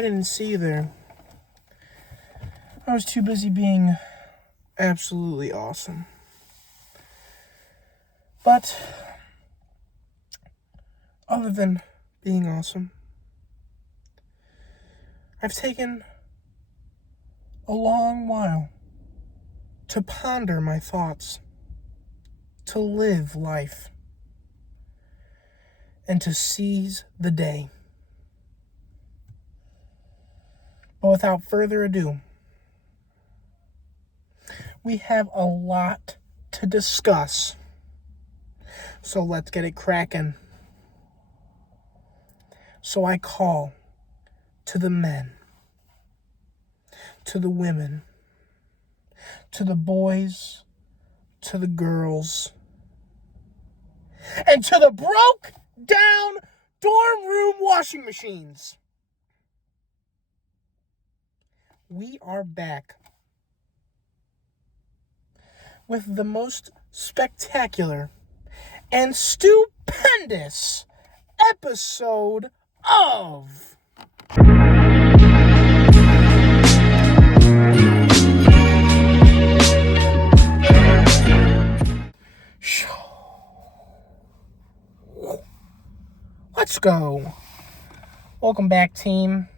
I didn't see you there. I was too busy being absolutely awesome. But other than being awesome, I've taken a long while to ponder my thoughts, to live life, and to seize the day. But without further ado, we have a lot to discuss. So let's get it cracking. So I call to the men, to the women, to the boys, to the girls, and to the broke down dorm room washing machines. We are back with the most spectacular and stupendous episode of Let's go. Welcome back, team,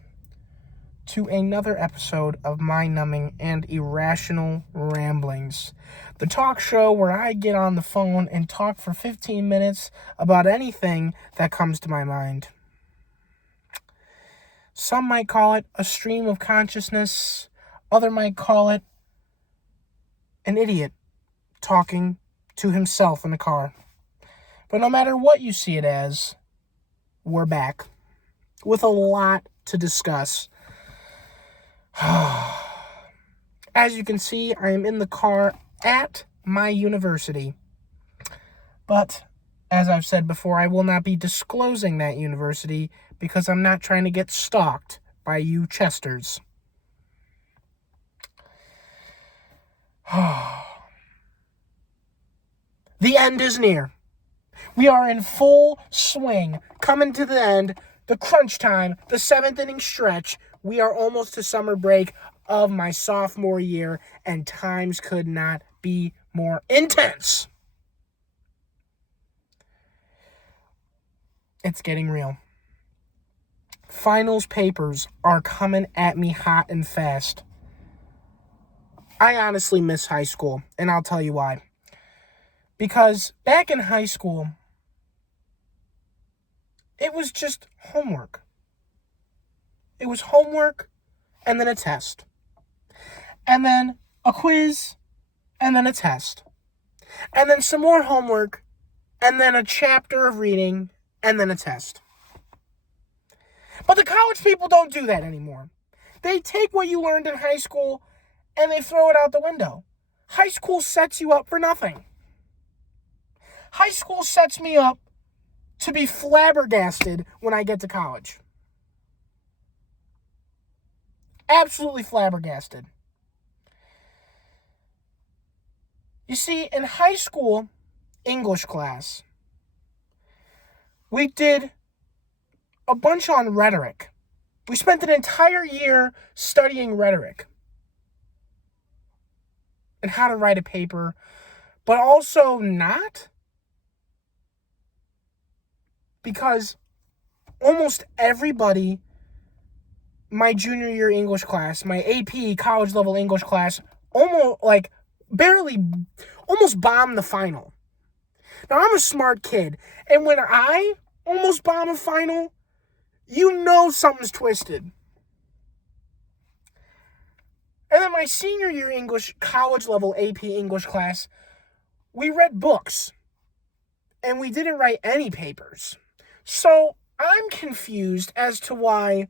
to another episode of my numbing and irrational ramblings. The talk show where I get on the phone and talk for 15 minutes about anything that comes to my mind. Some might call it a stream of consciousness. Other might call it an idiot talking to himself in the car. But no matter what you see it as, we're back with a lot to discuss. As you can see, I am in the car at my university. But, as I've said before, I will not be disclosing that university because I'm not trying to get stalked by you Chesters. The end is near. We are in full swing, coming to the end, the crunch time, the 7th inning stretch. We are almost to summer break of my sophomore year, and times could not be more intense. It's getting real. Finals papers are coming at me hot and fast. I honestly miss high school, and I'll tell you why. Because back in high school, it was just homework. It was homework, and then a test. And then a quiz, and then a test. And then some more homework, and then a chapter of reading, and then a test. But the college people don't do that anymore. They take what you learned in high school, and they throw it out the window. High school sets you up for nothing. High school sets me up to be flabbergasted when I get to college. Absolutely flabbergasted. You see, in high school English class, we did a bunch on rhetoric. We spent an entire year studying rhetoric and how to write a paper, but also not. Because almost everybody, my junior year English class, my AP college level English class, almost bombed the final. Now, I'm a smart kid, and when I almost bomb a final, you know something's twisted. And then my senior year English college level AP English class, we read books, and we didn't write any papers. So I'm confused as to why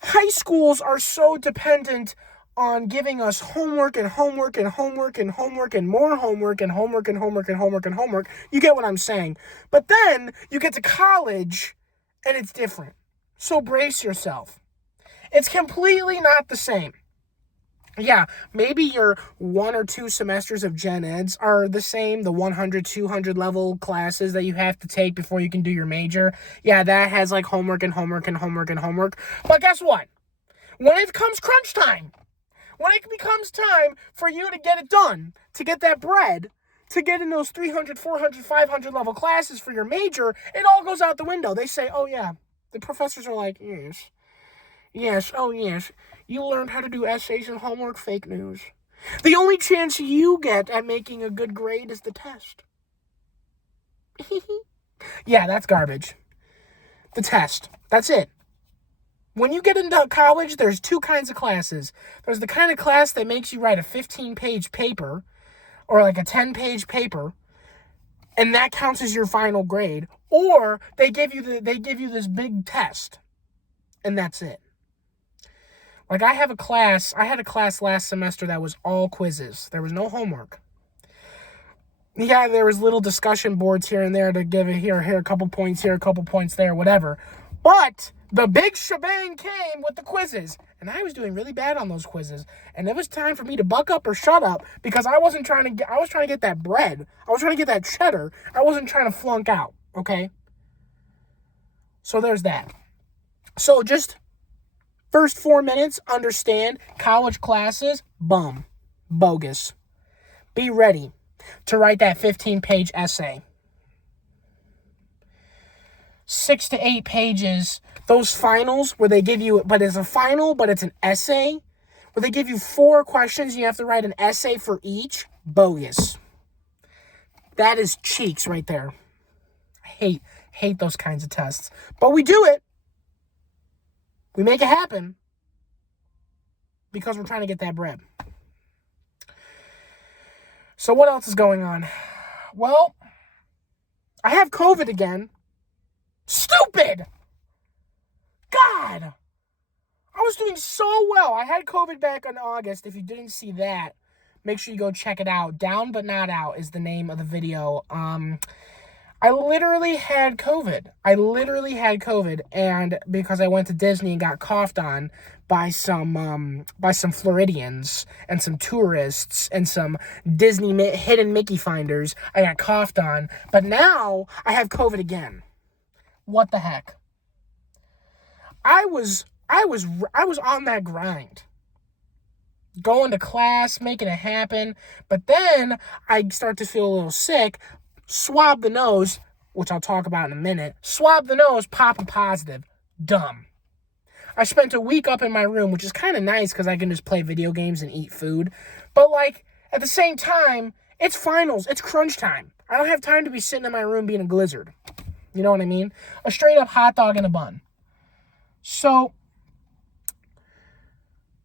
high schools are so dependent on giving us homework and homework and homework and homework and more homework and homework and homework and homework and homework. You get what I'm saying. But then you get to college and it's different. So brace yourself. It's completely not the same. Yeah, maybe your 1 or 2 semesters of gen eds are the same, the 100, 200 level classes that you have to take before you can do your major. Yeah, that has like homework and homework and homework and homework. But guess what? When it comes crunch time, when it becomes time for you to get it done, to get that bread, to get in those 300, 400, 500 level classes for your major, it all goes out the window. They say, oh yeah, the professors are like, yes, oh yes, you learned how to do essays and homework, fake news. The only chance you get at making a good grade is the test. Yeah, that's garbage. The test. That's it. When you get into college, there's 2 kinds of classes. There's the kind of class that makes you write a 15-page paper or like a 10-page paper, and that counts as your final grade. Or they give you this big test, and that's it. Like I had a class last semester that was all quizzes. There was no homework. Yeah, there was little discussion boards here and there to give it here, a couple points here, a couple points there, whatever. But the big shebang came with the quizzes. And I was doing really bad on those quizzes. And it was time for me to buck up or shut up because I was trying to get that bread. I was trying to get that cheddar. I wasn't trying to flunk out, okay? So there's that. So just first 4 minutes, understand college classes, bum, bogus. Be ready to write that 15-page essay. 6 to 8 pages. Those finals where they give you, but it's a final, but it's an essay, where they give you 4 questions and you have to write an essay for each. Bogus. That is cheeks right there. I hate those kinds of tests. But we do it. We make it happen because we're trying to get that bread. So what else is going on? Well, I have COVID again. Stupid! God! I was doing so well. I had COVID back in August. If you didn't see that, make sure you go check it out. Down But Not Out is the name of the video. I literally had COVID. And because I went to Disney and got coughed on by some Floridians and some tourists and some Disney hidden Mickey finders, I got coughed on. But now I have COVID again. What the heck? I was on that grind. Going to class, making it happen. But then I start to feel a little sick. Swab the nose, which I'll talk about in a minute. Swab the nose, pop a positive. Dumb. I spent a week up in my room, which is kind of nice because I can just play video games and eat food. But, like, at the same time, it's finals. It's crunch time. I don't have time to be sitting in my room being a glizzard. You know what I mean? A straight-up hot dog in a bun. So,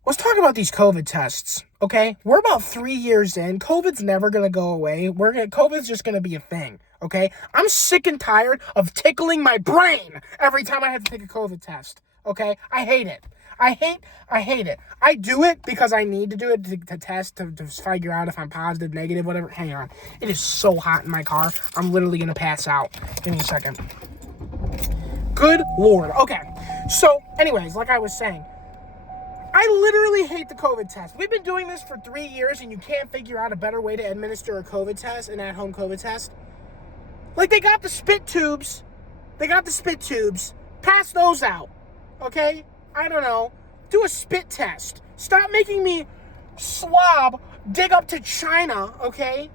let's talk about these COVID tests, okay? We're about 3 years in. COVID's never going to go away. COVID's just going to be a thing, okay? I'm sick and tired of tickling my brain every time I have to take a COVID test, okay? I hate it. I hate it. I do it because I need to do it to test, to figure out if I'm positive, negative, whatever. Hang on. It is so hot in my car. I'm literally going to pass out. Give me a second. Good Lord. Okay. So, anyways, like I was saying, I literally hate the COVID test. We've been doing this for 3 years and you can't figure out a better way to administer a COVID test, an at-home COVID test. Like, they got the spit tubes. Pass those out. Okay? I don't know. Do a spit test. Stop making me dig up to China, okay?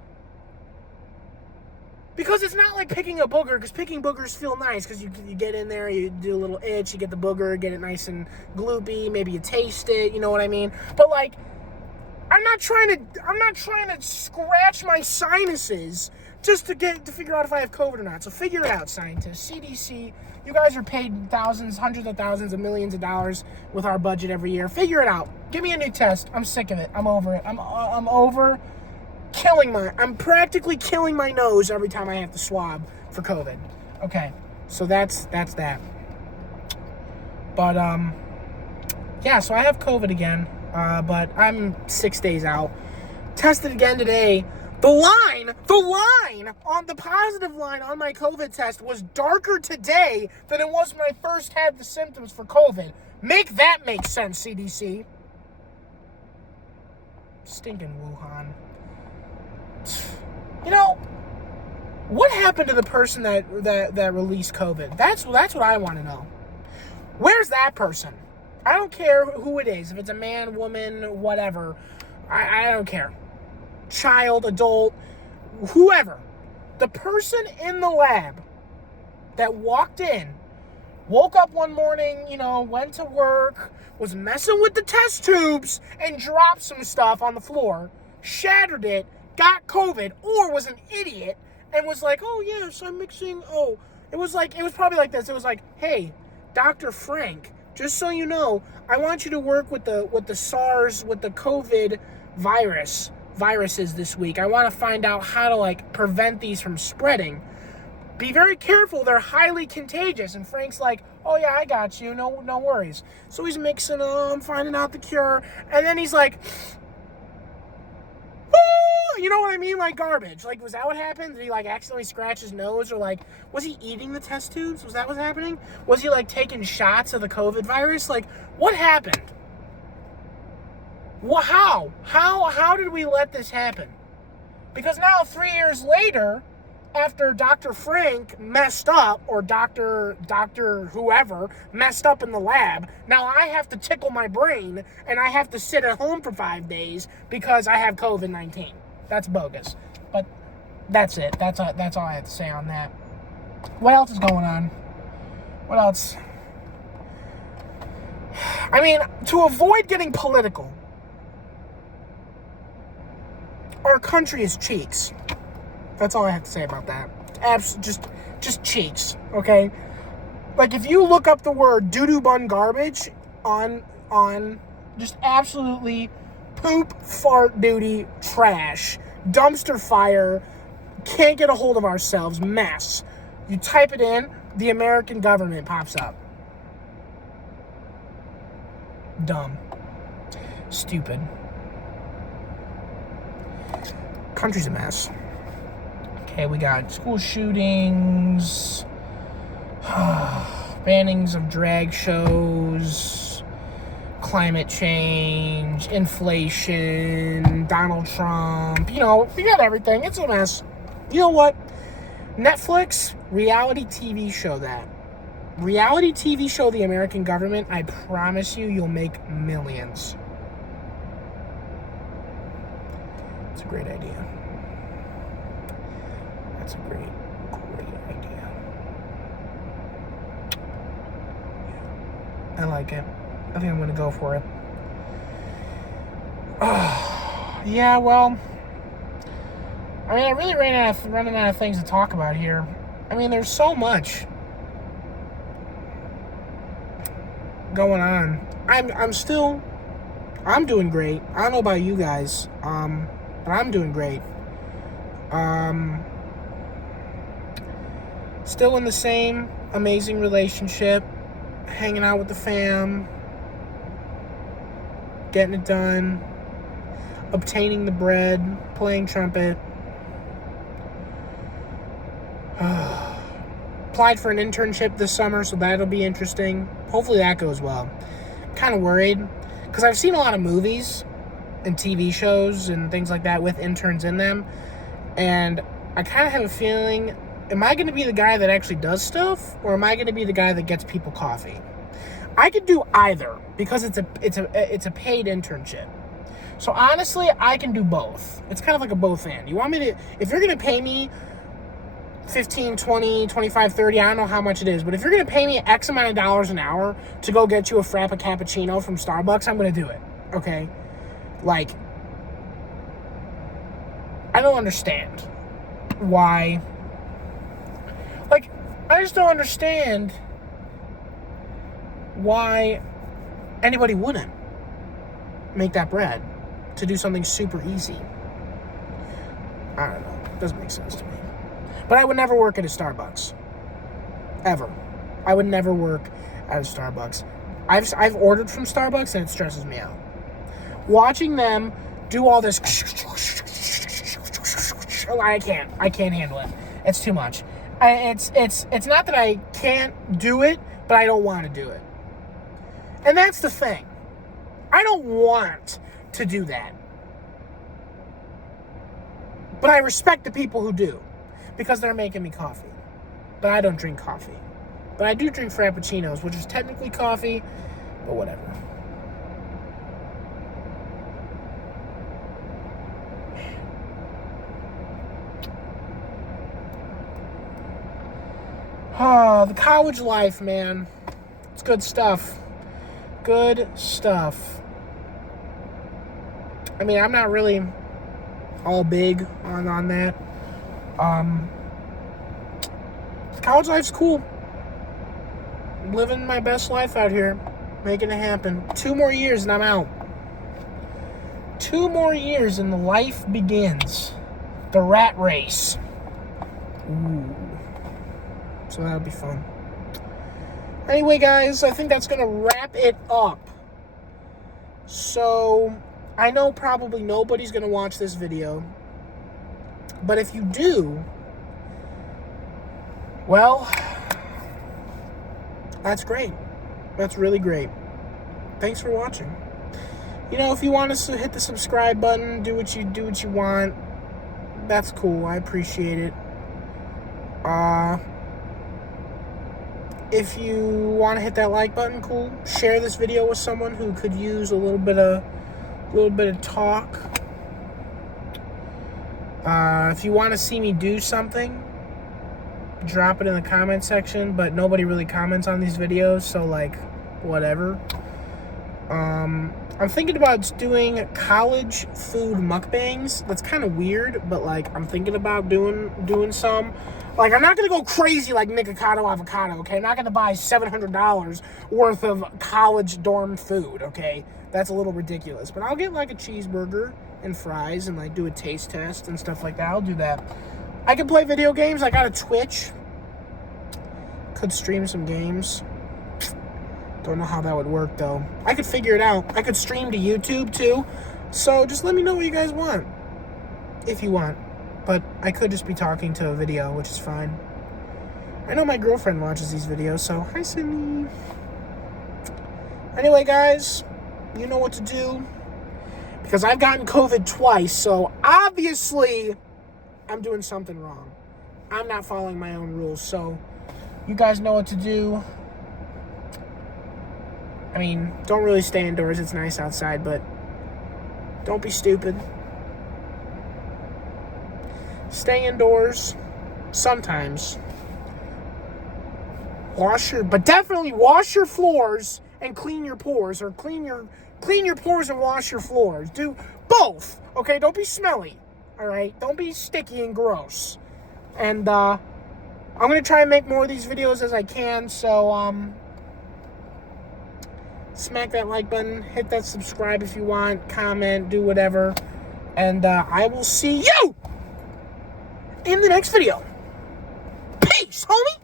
Because it's not like picking a booger, because picking boogers feel nice, because you get in there, you do a little itch, you get the booger, get it nice and gloopy, maybe you taste it, you know what I mean? But, like, I'm not trying to scratch my sinuses just to figure out if I have COVID or not. So figure it out, scientists. CDC, you guys are paid thousands, hundreds of thousands of millions of dollars with our budget every year. Figure it out. Give me a new test. I'm sick of it. I'm over it. I'm over I'm practically killing my nose every time I have to swab for COVID. Okay, so that's that. But, yeah, so I have COVID again, but I'm 6 days out. Tested again today. The line on the positive line on my COVID test was darker today than it was when I first had the symptoms for COVID. Make that make sense, CDC. Stinking Wuhan. You know, what happened to the person that released COVID? That's what I want to know. Where's that person? I don't care who it is. If it's a man, woman, whatever. I don't care. Child, adult, whoever. The person in the lab that walked in, woke up one morning, went to work, was messing with the test tubes, and dropped some stuff on the floor, shattered it, got COVID, or was an idiot, and was like, oh, yes, I'm mixing, it was probably like this. It was like, hey, Dr. Frank, just so you know, I want you to work with the SARS, with the COVID viruses this week. I want to find out how to, prevent these from spreading. Be very careful, they're highly contagious. And Frank's like, oh yeah, I got you, no worries. So he's mixing them, finding out the cure, and then he's like, oh, you know what I mean? Like garbage. Was that what happened? Did he accidentally scratch his nose? Or was he eating the test tubes? Was that what's happening? Was he taking shots of the COVID virus? What happened? Well, how did we let this happen? Because now 3 years later, after Dr. Frank messed up, or Dr. whoever messed up in the lab, now I have to tickle my brain, and I have to sit at home for 5 days because I have COVID-19. That's bogus. But that's it. That's all I have to say on that. What else is going on? What else? I mean, to avoid getting political, our country is cheeks. That's all I have to say about that. Just cheeks, okay? If you look up the word doo-doo bun garbage on just absolutely poop, fart, duty, trash, dumpster fire, can't get a hold of ourselves, mess. You type it in, the American government pops up. Dumb. Stupid. Country's a mess. Okay, we got school shootings, bannings of drag shows, climate change, inflation, Donald Trump. We got everything. It's a mess. You know what? Netflix, reality TV show that. Reality TV show the American government, I promise you'll make millions. It's a great idea. That's a great idea. I like it. I think I'm going to go for it. Yeah, well, I mean, I really running out of things to talk about here. I mean, there's so much going on. I'm doing great. I don't know about you guys, but I'm doing great. Still in the same amazing relationship, hanging out with the fam, getting it done, obtaining the bread, playing trumpet. Applied for an internship this summer, so that'll be interesting. Hopefully that goes well. Kind of worried, because I've seen a lot of movies and TV shows and things like that with interns in them, and I kind of have a feeling, am I going to be the guy that actually does stuff, or am I going to be the guy that gets people coffee? I could do either, because it's a paid internship. So honestly, I can do both. It's kind of like a both and. You want me to, if you're going to pay me 15, 20, 25, 30, I don't know how much it is, but if you're going to pay me X amount of dollars an hour to go get you a Frappa Cappuccino from Starbucks, I'm going to do it, okay? I don't understand why, I just don't understand why anybody wouldn't make that bread to do something super easy. I don't know. It doesn't make sense to me. But I would never work at a Starbucks. Ever. I would never work at a Starbucks. I've ordered from Starbucks and it stresses me out. Watching them do all this, I can't handle it. It's too much. It's not that I can't do it, but I don't want to do it. And that's the thing. I don't want to do that. But I respect the people who do, because they're making me coffee. But I don't drink coffee. But I do drink Frappuccinos, which is technically coffee, but whatever. Oh, the college life, man. It's good stuff. Good stuff. I mean, I'm not really all big on that. College life's cool. Living my best life out here. Making it happen. 2 more years and I'm out. 2 more years and the life begins. The rat race. Ooh. So that'll be fun. Anyway, guys, I think that's going to wrap it up. So, I know probably nobody's going to watch this video. But if you do, well, that's great. That's really great. Thanks for watching. You know, if you want us to hit the subscribe button, do what you want, that's cool. I appreciate it. If you want to hit that like button, cool. Share this video with someone who could use a little bit of talk. If you want to see me do something, drop it in the comment section. But nobody really comments on these videos, so like, whatever. I'm thinking about doing college food mukbangs. That's kind of weird, but like I'm thinking about doing some. Like, I'm not going to go crazy like Nikocado Avocado, okay? I'm not going to buy $700 worth of college dorm food, okay? That's a little ridiculous. But I'll get, like, a cheeseburger and fries and, like, do a taste test and stuff like that. I'll do that. I can play video games. I got a Twitch. Could stream some games. Don't know how that would work, though. I could figure it out. I could stream to YouTube, too. So just let me know what you guys want. If you want. But I could just be talking to a video, which is fine. I know my girlfriend watches these videos, so hi, Sydney. Anyway, guys, you know what to do. Because I've gotten COVID twice, so obviously I'm doing something wrong. I'm not following my own rules, so you guys know what to do. I mean, don't really stay indoors. It's nice outside, but don't be stupid. Stay indoors sometimes. But definitely wash your floors and clean your pores, or clean your pores and wash your floors. Do both, okay? Don't be smelly, all right? Don't be sticky and gross. And I'm gonna try and make more of these videos as I can. So smack that like button, hit that subscribe if you want, comment, do whatever, and I will see you in the next video. Peace, homie!